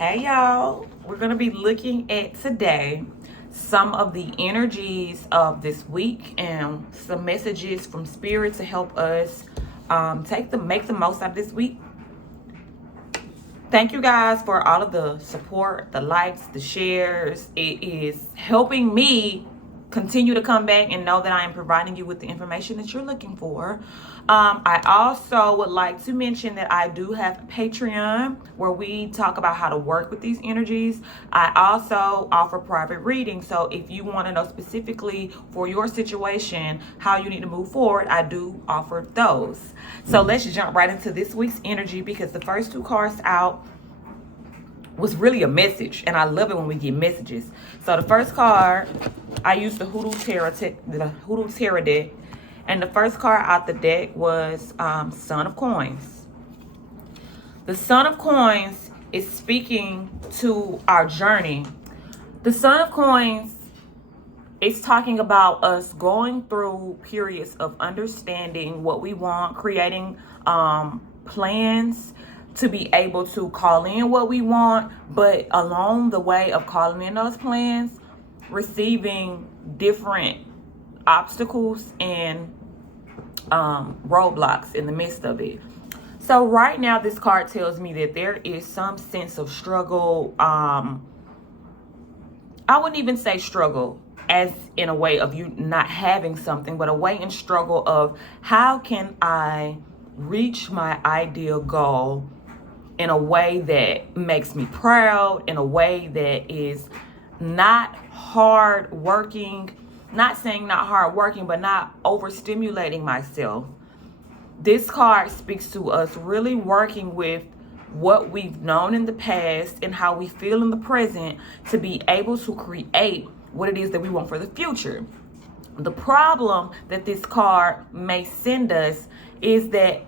Hey y'all, we're going to be looking at today some of the energies of this week and some messages from spirit to help us make the most out of this week. Thank you guys for all of the support, the likes, the shares. It is helping me continue to come back and know that I am providing you with the information that you're looking for. I also would like to mention that I do have Patreon where we talk about how to work with these energies. I also offer private readings. So if you want to know specifically for your situation how you need to move forward, I do offer those. So let's jump right into this week's energy, because the first two cards out was really a message, and I love it when we get messages. So the first card, I used the Hoodoo Tarot deck, and the first card out the deck was Son of Coins. The Son of Coins is speaking to our journey. The Son of Coins is talking about us going through periods of understanding what we want, creating plans to be able to call in what we want, but along the way of calling in those plans, receiving different obstacles and roadblocks in the midst of it. So right now, this card tells me that there is some sense of struggle. I wouldn't even say struggle as in a way of you not having something, but a way in struggle of how can I reach my ideal goal in a way that makes me proud, in a way that is not hard working, not saying not hard working, but not overstimulating myself. This card speaks to us really working with what we've known in the past and how we feel in the present to be able to create what it is that we want for the future. The problem that this card may send us is that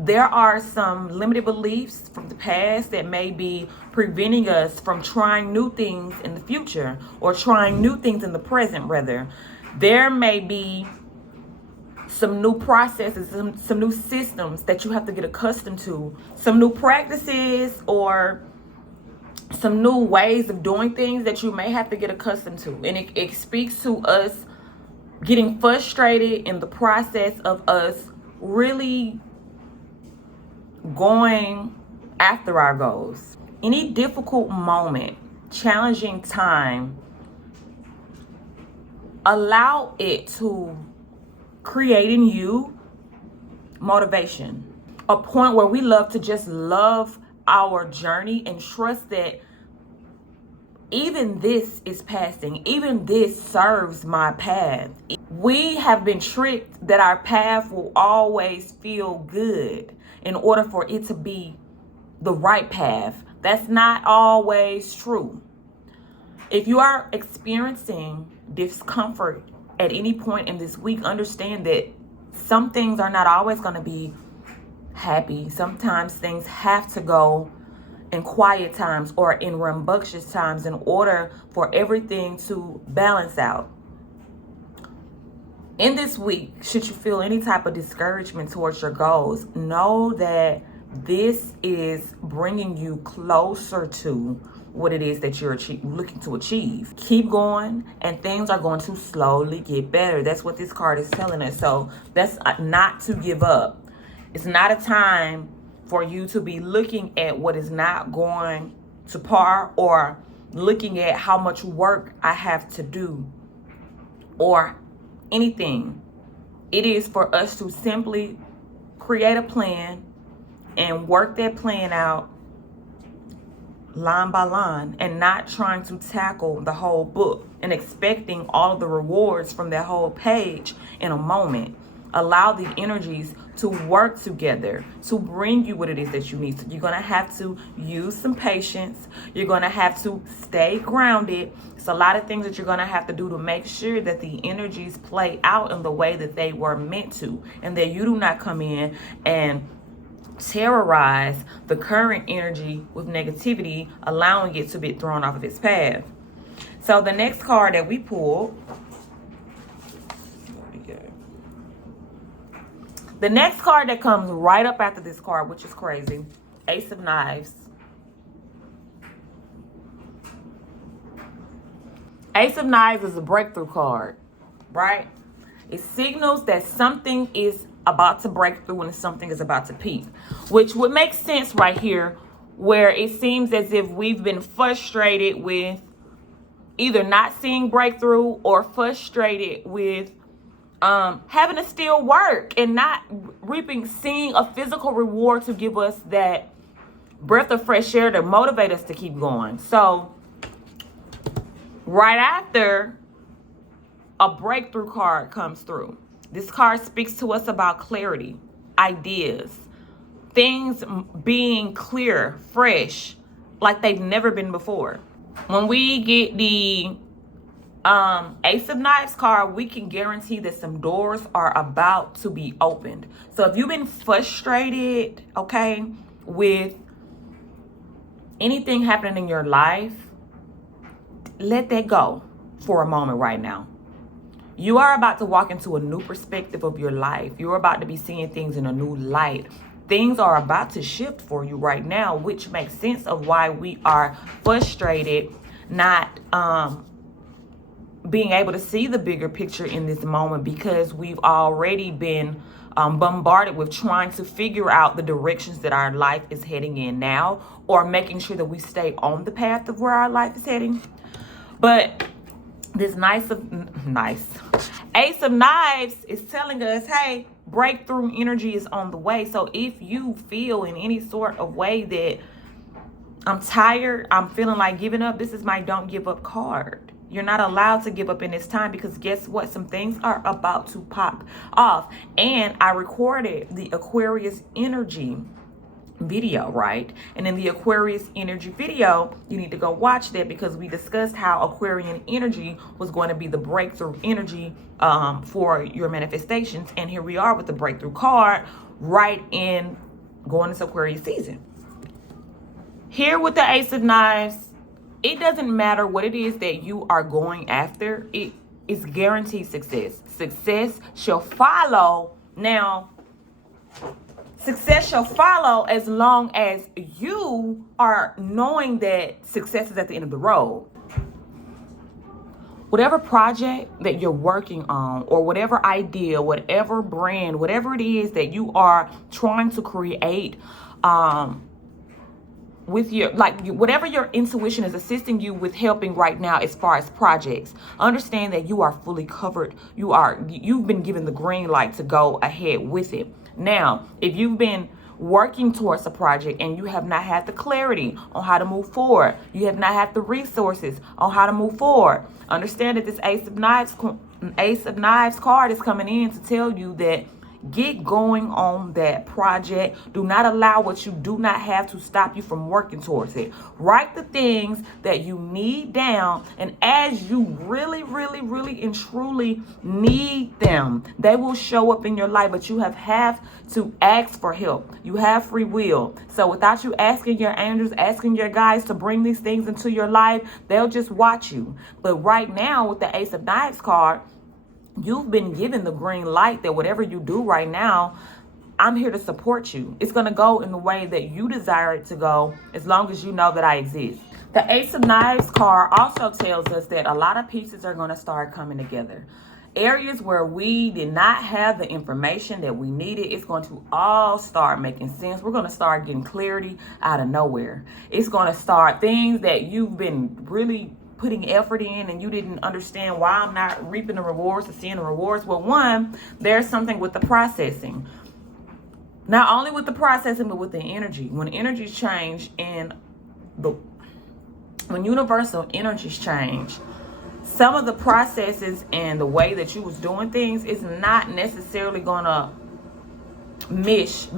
there are some limited beliefs from the past that may be preventing us from trying new things in the future, or trying new things in the present, rather. There may be some new processes, some new systems that you have to get accustomed to, some new practices, or some new ways of doing things that you may have to get accustomed to. And it speaks to us getting frustrated in the process of us really going after our goals. Any difficult moment, challenging time, allow it to create in you motivation. A point where we love to just love our journey and trust that even this is passing, even this serves my path. We have been tricked that our path will always feel good in order for it to be the right path. That's not always true. If you are experiencing discomfort at any point in this week, understand that some things are not always going to be happy. Sometimes things have to go in quiet times or in rambunctious times in order for everything to balance out. In this week, should you feel any type of discouragement towards your goals, know that this is bringing you closer to what it is that you're looking to achieve. Keep going, and things are going to slowly get better. That's what this card is telling us. So that's not to give up. It's not a time for you to be looking at what is not going to par, or looking at how much work I have to do, or anything. It is for us to simply create a plan and work that plan out line by line, and not trying to tackle the whole book and expecting all of the rewards from that whole page in a moment. Allow the energies to work together to bring you what it is that you need. So you're going to have to use some patience. You're going to have to stay grounded. It's a lot of things that you're going to have to do to make sure that the energies play out in the way that they were meant to, and that you do not come in and terrorize the current energy with negativity, allowing it to be thrown off of its path. So the next card that we pulled, the next card that comes right up after this card, which is crazy, Ace of Knives. Ace of Knives is a breakthrough card, right? It signals that something is about to break through and something is about to peak, which would make sense right here, where it seems as if we've been frustrated with either not seeing breakthrough or frustrated with having to still work and not seeing a physical reward to give us that breath of fresh air to motivate us to keep going. So right after, a breakthrough card comes through. This card speaks to us about clarity, ideas, things being clear, fresh, like they've never been before. When we get the Ace of Knives card, we can guarantee that some doors are about to be opened. So if you've been frustrated, okay, with anything happening in your life, let that go for a moment right now. You are about to walk into a new perspective of your life. You're about to be seeing things in a new light. Things are about to shift for you right now, which makes sense of why we are frustrated, not being able to see the bigger picture in this moment, because we've already been bombarded with trying to figure out the directions that our life is heading in now, or making sure that we stay on the path of where our life is heading. But this Ace of Knives is telling us, hey, breakthrough energy is on the way. So if you feel in any sort of way that I'm tired, I'm feeling like giving up, this is my don't give up card. You're not allowed to give up in this time, because guess what? Some things are about to pop off. And I recorded the Aquarius energy video, right? And in the Aquarius energy video, you need to go watch that, because we discussed how Aquarian energy was going to be the breakthrough energy for your manifestations. And here we are with the breakthrough card right in going into Aquarius season. Here with the Ace of Knives, it doesn't matter what it is that you are going after. It is guaranteed success. Success shall follow. Now, success shall follow as long as you are knowing that success is at the end of the road. Whatever project that you're working on, or whatever idea, whatever brand, whatever it is that you are trying to create, with your, whatever your intuition is assisting you with helping right now as far as projects, understand that you are fully covered. You've been given the green light to go ahead with it. Now, if you've been working towards a project and you have not had the clarity on how to move forward, you have not had the resources on how to move forward, understand that this Ace of Knives card is coming in to tell you that get going on that project. Do not allow what you do not have to stop you from working towards it. Write the things that you need down, and as you really, really, really and truly need them, they will show up in your life. But you have to ask for help. You have free will. So without you asking your angels, asking your guides to bring these things into your life, they'll just watch you. But right now with the Ace of Knives card, you've been given the green light that whatever you do right now, I'm here to support you. It's going to go in the way that you desire it to go, as long as you know that I exist. The Ace of Knives card also tells us that a lot of pieces are going to start coming together. Areas where we did not have the information that we needed, it's going to all start making sense. We're going to start getting clarity out of nowhere. It's going to start things that you've been really putting effort in and you didn't understand why I'm not reaping the rewards or seeing the rewards. Well, one, there's something with the processing. Not only with the processing, but with the energy. When energies change and when universal energies change, some of the processes and the way that you was doing things is not necessarily gonna mesh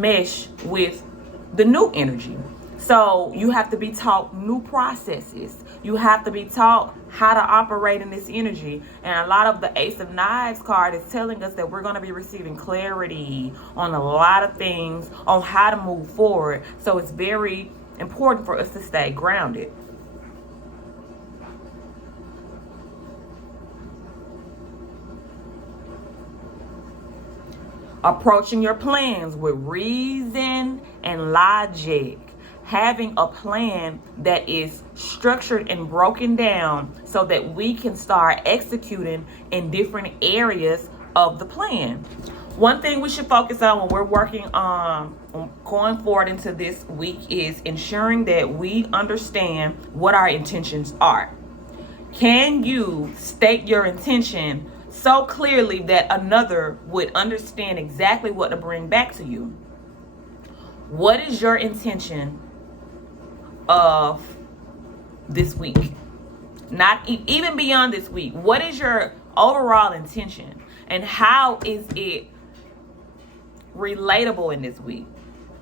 with the new energy. So you have to be taught new processes. You have to be taught how to operate in this energy. And a lot of the Ace of Knives card is telling us that we're going to be receiving clarity on a lot of things, on how to move forward. So it's very important for us to stay grounded. Approaching your plans with reason and logic. having a plan that is structured and broken down so that we can start executing in different areas of the plan. One thing we should focus on when we're working on going forward into this week is ensuring that we understand what our intentions are. Can you state your intention so clearly that another would understand exactly what to bring back to you? What is your intention of this week? Not even beyond this week. What is your overall intention? And how is it relatable in this week?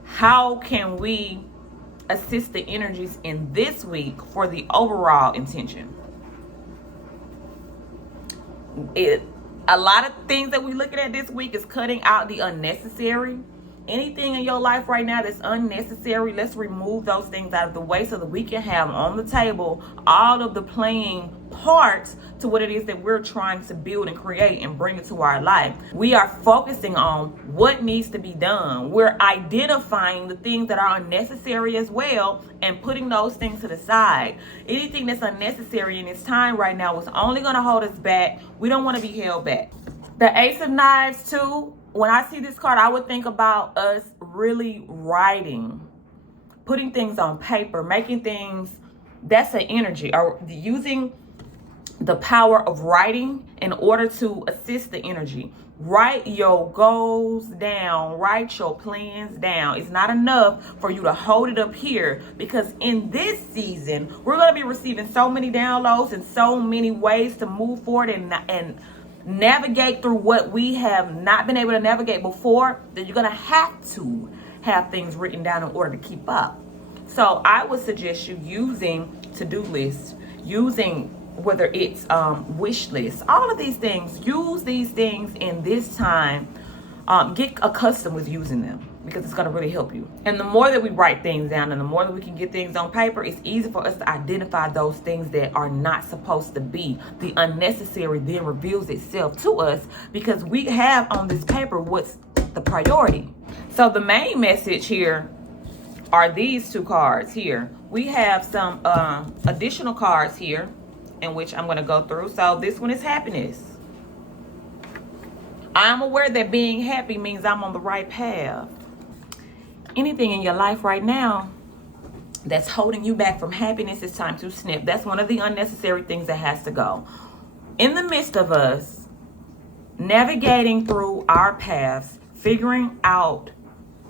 How can we assist the energies in this week for the overall intention? A lot of things that we're looking at this week is cutting out the unnecessary. Anything in your life right now that's unnecessary, let's remove those things out of the way so that we can have on the table all of the playing parts to what it is that we're trying to build and create and bring into our life. We are focusing on what needs to be done. We're identifying the things that are unnecessary as well and putting those things to the side. Anything that's unnecessary in this time right now is only going to hold us back. We don't want to be held back. The Ace of Knives too. When I see this card, I would think about us really writing, putting things on paper, making things, that's an energy, or using the power of writing in order to assist the energy. Write your goals down, write your plans down. It's not enough for you to hold it up here, because in this season, we're going to be receiving so many downloads and so many ways to move forward and navigate through what we have not been able to navigate before, that you're going to have things written down in order to keep up. So I would suggest you using to-do lists, using whether it's wish lists, all of these things. Use these things in this time. Get accustomed with using them, because it's going to really help you. And the more that we write things down and the more that we can get things on paper, it's easy for us to identify those things that are not supposed to be. The unnecessary then reveals itself to us because we have on this paper what's the priority. So the main message here are these two cards here. We have some additional cards here in which I'm going to go through. So this one is happiness. I'm aware that being happy means I'm on the right path. Anything in your life right now that's holding you back from happiness, it's time to snip. That's one of the unnecessary things that has to go. In the midst of us navigating through our paths, figuring out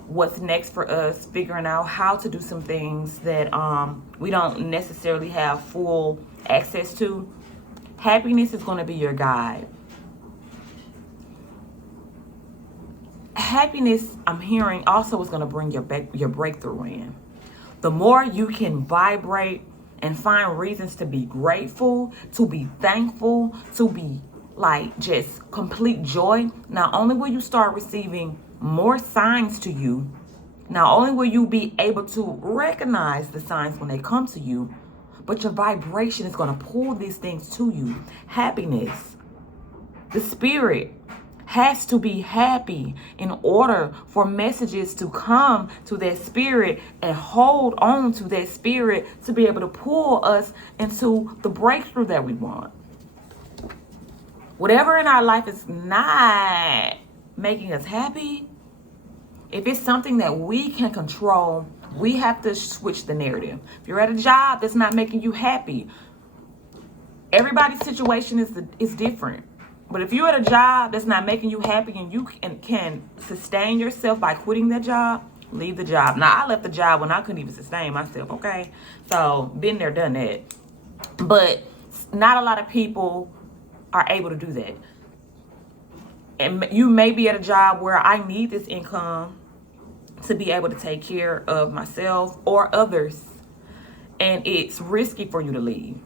what's next for us, figuring out how to do some things that we don't necessarily have full access to, happiness is going to be your guide. Happiness, I'm hearing, also is going to bring your breakthrough in. The more you can vibrate and find reasons to be grateful, to be thankful, to be like just complete joy, not only will you start receiving more signs to you, not only will you be able to recognize the signs when they come to you, but your vibration is going to pull these things to you. Happiness. The spirit has to be happy in order for messages to come to that spirit and hold on to that spirit to be able to pull us into the breakthrough that we want. Whatever in our life is not making us happy, if it's something that we can control, we have to switch the narrative. If you're at a job that's not making you happy, everybody's situation is different. But if you're at a job that's not making you happy and you can sustain yourself by quitting that job, leave the job. Now, I left the job when I couldn't even sustain myself, okay? So, been there, done that. But not a lot of people are able to do that. And you may be at a job where I need this income to be able to take care of myself or others, and it's risky for you to leave.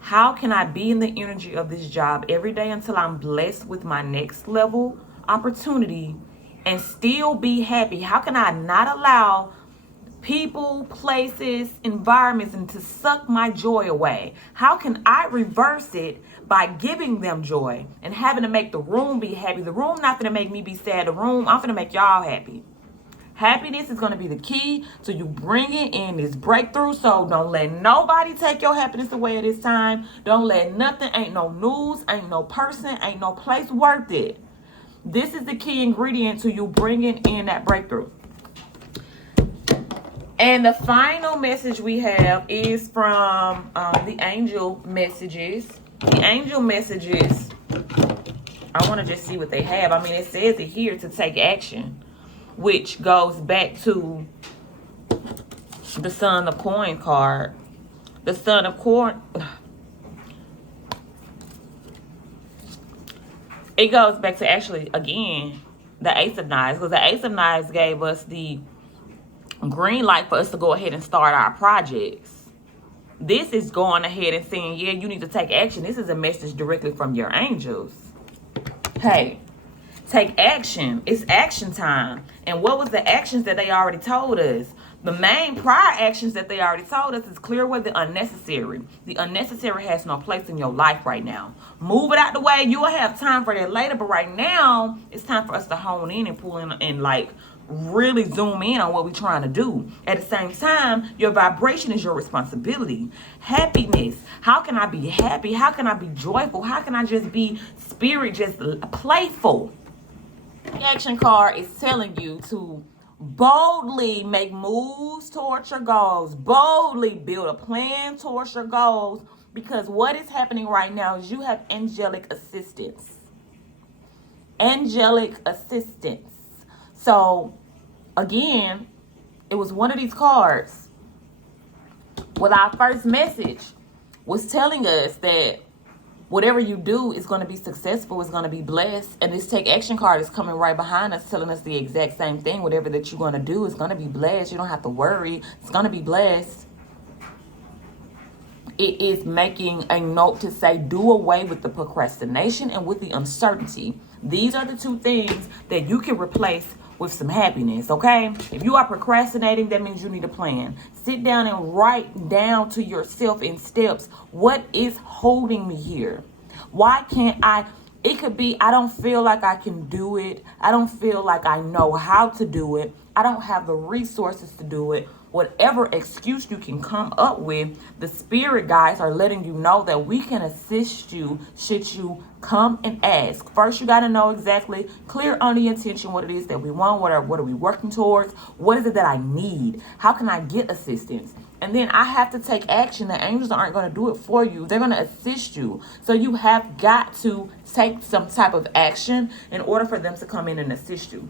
How can I be in the energy of this job every day until I'm blessed with my next level opportunity and still be happy? How can I not allow people, places, environments and to suck my joy away? How can I reverse it by giving them joy and having to make the room be happy? The room not gonna make me be sad. The room, I'm gonna make y'all happy. Happiness is going to be the key to you bringing in this breakthrough. So don't let nobody take your happiness away at this time. Don't let nothing, ain't no news, ain't no person, ain't no place worth it. This is the key ingredient to you bringing in that breakthrough. And the final message we have is from the angel messages. The angel messages, I want to just see what they have. I mean, it says it here to take action, which goes back to the Son of Coin card. The Son of Coin. It goes back to actually, again, the Ace of Knives. Because the Ace of Knives gave us the green light for us to go ahead and start our projects. This is going ahead and saying, yeah, you need to take action. This is a message directly from your angels. Hey, take action. It's action time. And what was the actions that they already told us? The main prior actions that they already told us is clear away the unnecessary. The unnecessary has no place in your life right now. Move it out the way. You will have time for that later. But right now, it's time for us to hone in and pull in and like really zoom in on what we're trying to do. At the same time, your vibration is your responsibility. Happiness. How can I be happy? How can I be joyful? How can I just be spirit, just playful? The action card is telling you to boldly make moves towards your goals. Boldly build a plan towards your goals, because what is happening right now is you have angelic assistance. Angelic assistance. So, again, it was one of these cards with our first message was telling us that whatever you do is going to be successful, is going to be blessed. And this take action card is coming right behind us, telling us the exact same thing. Whatever that you're going to do is going to be blessed. You don't have to worry. It's going to be blessed. It is making a note to say, do away with the procrastination and with the uncertainty. These are the two things that you can replace with some happiness, okay? If you are procrastinating, that means you need a plan. Sit down and write down to yourself in steps, what is holding me here? Why can't I? It could be, I don't feel like I can do it. I don't feel like I know how to do it. I don't have the resources to do it. Whatever excuse you can come up with, the spirit guides are letting you know that we can assist you should you come and ask. First, you got to know exactly, clear on the intention, what it is that we want, what are we working towards, what is it that I need, how can I get assistance? And then I have to take action. The angels aren't going to do it for you. They're going to assist you. So you have got to take some type of action in order for them to come in and assist you.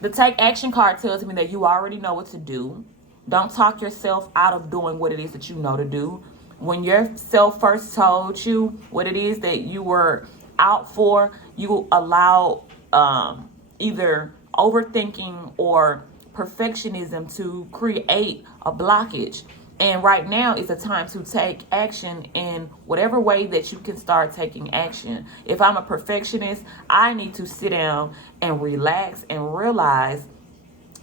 The take action card tells me that you already know what to do. Don't talk yourself out of doing what it is that you know to do. When yourself first told you what it is that you were out for, you allow either overthinking or perfectionism to create a blockage. And right now is a time to take action in whatever way that you can start taking action. If I'm a perfectionist, I need to sit down and relax and realize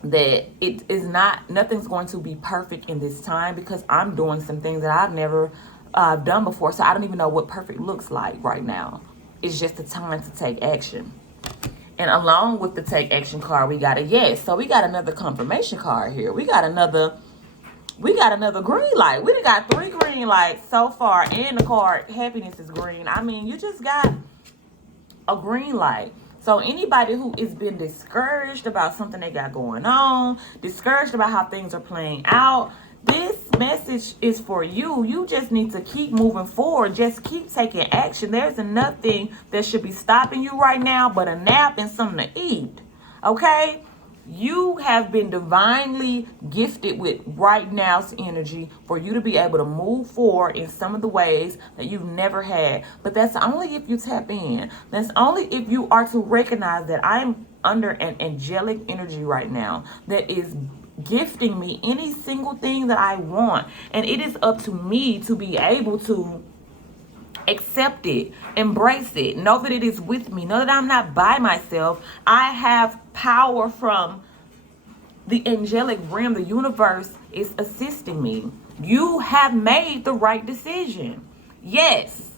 that it is nothing's going to be perfect in this time, because I'm doing some things that I've never done before. So I don't even know what perfect looks like right now. It's just a time to take action. And along with the take action card, we got a yes. So we got another confirmation card here. We got another green light. We done got 3 green lights so far. And the card, happiness is green. I mean, you just got a green light. So anybody who has been discouraged about something they got going on, discouraged about how things are playing out, this message is for you. You just need to keep moving forward. Just keep taking action. There's nothing that should be stopping you right now but a nap and something to eat. Okay? You have been divinely gifted with right now's energy for you to be able to move forward in some of the ways that you've never had. But that's only if you tap in. That's only if you are to recognize that I'm under an angelic energy right now that is gifting me any single thing that I want. And it is up to me to be able to accept it, embrace it, know that it is with me, know that I'm not by myself. I have power from the angelic realm. The universe is assisting me. You have made the right decision. Yes.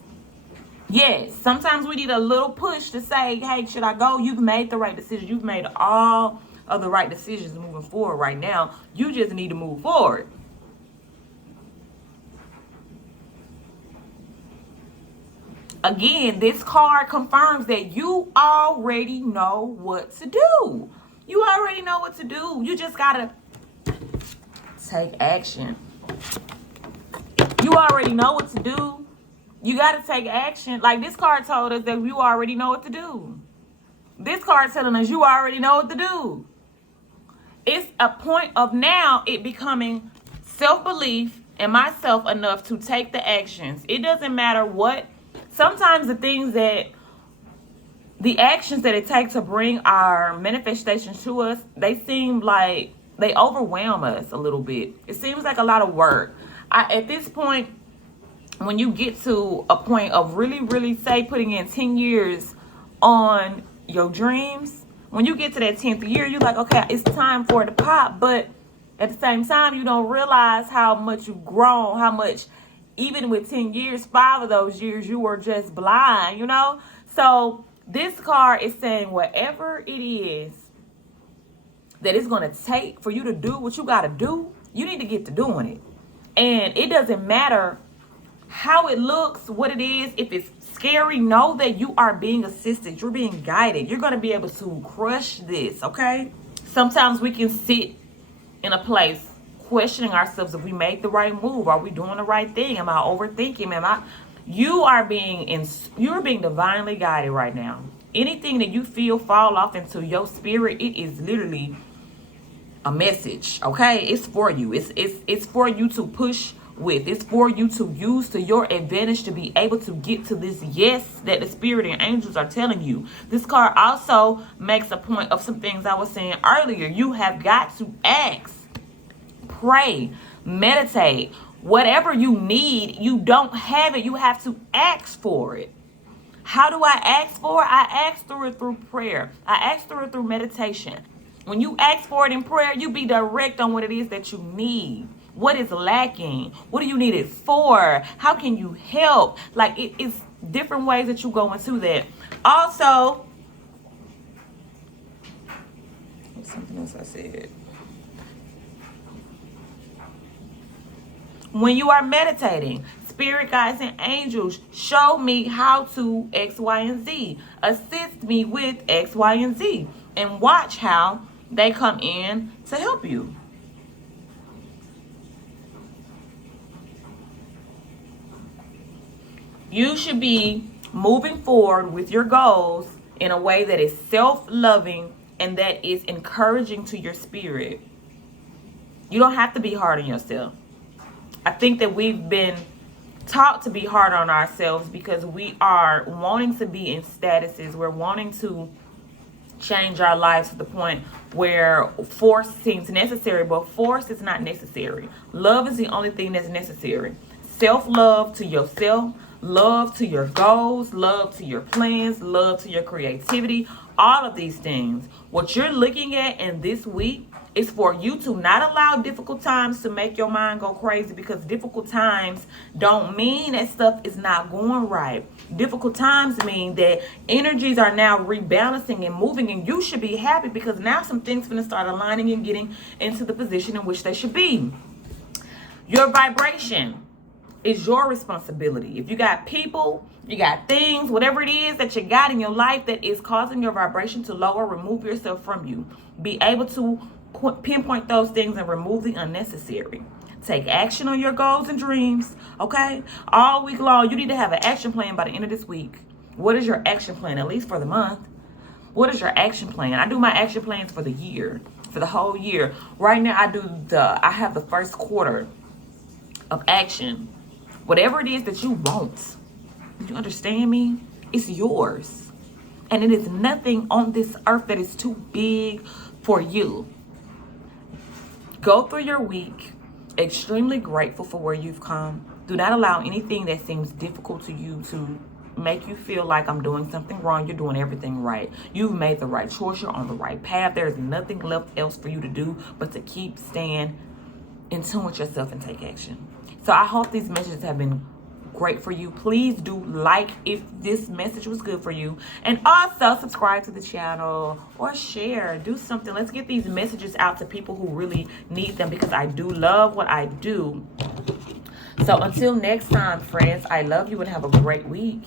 Yes. Sometimes we need a little push to say, hey, should I go? You've made the right decision. You've made all of the right decisions moving forward right now. You just need to move forward. Again, this card confirms that you already know what to do. You already know what to do. You just got to take action. You already know what to do. You got to take action. Like this card told us that you already know what to do. This card telling us you already know what to do. It's a point of now it becoming self-belief in myself enough to take the actions. It doesn't matter what. Sometimes the actions that it takes to bring our manifestations to us, they seem like they overwhelm us a little bit. It seems like a lot of work. At this point, when you get to a point of really, really say putting in 10 years on your dreams, when you get to that 10th year, you're like, okay, it's time for it to pop. But at the same time, you don't realize how much you've grown, how much, even with 10 years, 5 of those years, you were just blind, you know? So this card is saying whatever it is that it's going to take for you to do what you got to do, you need to get to doing it. And it doesn't matter how it looks, what it is, if it's scary, know that you are being assisted. You're being guided. You're going to be able to crush this, okay? Sometimes we can sit in a place questioning ourselves if we made the right move. Are we doing the right thing? Am I overthinking? You're being divinely guided right now. Anything that you feel fall off into your spirit, it is literally a message, okay? It's for you. It's for you to push with. It's for you to use to your advantage to be able to get to this yes that the spirit and angels are telling you. This card also makes a point of some things I was saying earlier. You have got to ask, pray, meditate. Whatever you need, you don't have it. You have to ask for it. How do I ask for it? I ask through prayer. I ask through meditation. When you ask for it in prayer, you be direct on what it is that you need. What is lacking? What do you need it for? How can you help? Like it's different ways that you go into that. Also, something else I said. When you are meditating, spirit guides and angels show me how to X, Y, and Z. Assist me with X, Y, and Z. And watch how they come in to help you. You should be moving forward with your goals in a way that is self-loving and that is encouraging to your spirit. You don't have to be hard on yourself. I think that we've been taught to be hard on ourselves because we are wanting to be in statuses. We're wanting to change our lives to the point where force seems necessary, but force is not necessary. Love is the only thing that's necessary. Self-love to yourself, love to your goals, love to your plans, love to your creativity, all of these things. What you're looking at in this week is for you to not allow difficult times to make your mind go crazy, because difficult times don't mean that stuff is not going right. Difficult times mean that energies are now rebalancing and moving, and you should be happy because now some things are going to start aligning and getting into the position in which they should be. Your vibration is your responsibility. If you got people, you got things, whatever it is that you got in your life that is causing your vibration to lower, remove yourself from you. Be able to pinpoint those things and remove the unnecessary. Take action on your goals and dreams, okay? All week long, you need to have an action plan by the end of this week. What is your action plan, at least for the month? What is your action plan? I do my action plans for the year, for the whole year. Right now, I have the first quarter of action. Whatever it is that you want, you understand me? It's yours. And it is nothing on this earth that is too big for you. Go through your week extremely grateful for where you've come. Do not allow anything that seems difficult to you to make you feel like I'm doing something wrong. You're doing everything right. You've made the right choice. You're on the right path. There's nothing left else for you to do but to keep staying in tune with yourself and take action. So I hope these messages have been great for you. Please do like if this message was good for you, and also subscribe to the channel or share. Do something. Let's get these messages out to people who really need them, because I do love what I do. So until next time, friends, I love you and have a great week.